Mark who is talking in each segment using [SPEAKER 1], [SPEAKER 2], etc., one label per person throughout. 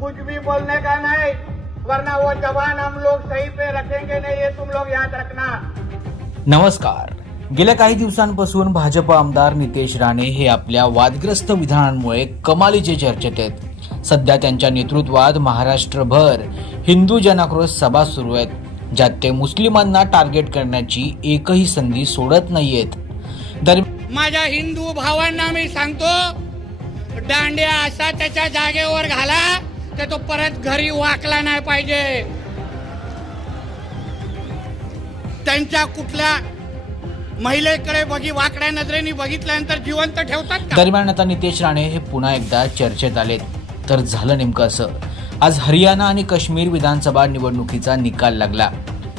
[SPEAKER 1] कुछ भी बोलने का नहीं वरना वो जवान हम लोग सही पे रखेंगे नहीं ये तुम लोग याद रखना।
[SPEAKER 2] नमस्कार. गेल्या काही दिवसांपासून भाजप आमदार नितेश राणे हे आपल्या वादग्रस्त विधानांमुळे कमालीचे चर्चेत आहेत. सध्या त्यांच्या नेतृत्वात महाराष्ट्रभर हिंदू जनाक्रोश सभा सुरू आहेत ज्यात ते मुस्लिमांना टार्गेट करण्याची एकही संधी सोडत नाहीयेत. दरम्यान
[SPEAKER 3] माझ्या हिंदू भावांना मी सांगतो दांड्या असा त्याच्या जागेवर घाला ते तो परत घरी वाकला नाही पाहिजे. त्यांच्या कुठल्या महिलेकडे बघी वाकड्या नजरेने बघितल्यानंतर जिवंत ठेवतात का?
[SPEAKER 2] दरम्यान आता नितेश राणे हे पुन्हा एकदा चर्चेत आले तर झालं नेमकं असं. आज हरियाणा आणि काश्मीर विधानसभा निवडणुकीचा निकाल लागला.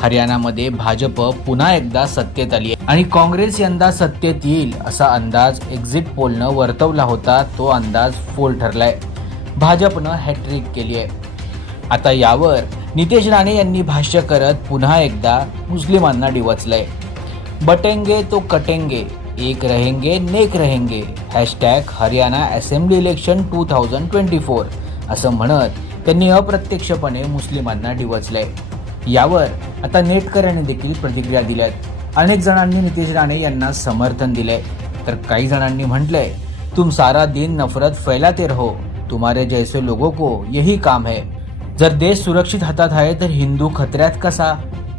[SPEAKER 2] हरियाणामध्ये भाजप पुन्हा एकदा सत्तेत आली आहे. आणि काँग्रेस यंदा सत्तेत येईल असा अंदाज एक्झिट पोलनं वर्तवला होता तो अंदाज फोल ठरलाय. भाजपनं हॅट्रिक केली आहे. आता यावर नितेश राणे यांनी भाष्य करत पुन्हा एकदा मुस्लिमांना डिवचलंय. बटेंगे तो कटेंगे एक रहेंगे नेक रहेंगे hashtag Haryana assembly election two thousand twenty four असं म्हणत त्यांनी अप्रत्यक्षपणे मुस्लिमांना डिवचलंय. यावर आता नेटकऱ्यांनी देखील प्रतिक्रिया दिल्यात. अनेक जणांनी नितेश राणे यांना समर्थन दिलंय. तर काही जणांनी म्हटलंय तुम सारा दिन नफरत फैलाते रहो तुम्हारे जैसे लोगों को यही काम है। जर देश सुरक्षित हातात आहे तो हिंदू खतऱ्यात कसा।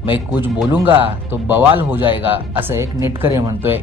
[SPEAKER 2] मैं कुछ बोलूँगा तो बवाल हो जाएगा, असं एक नेटकरी म्हणतोय।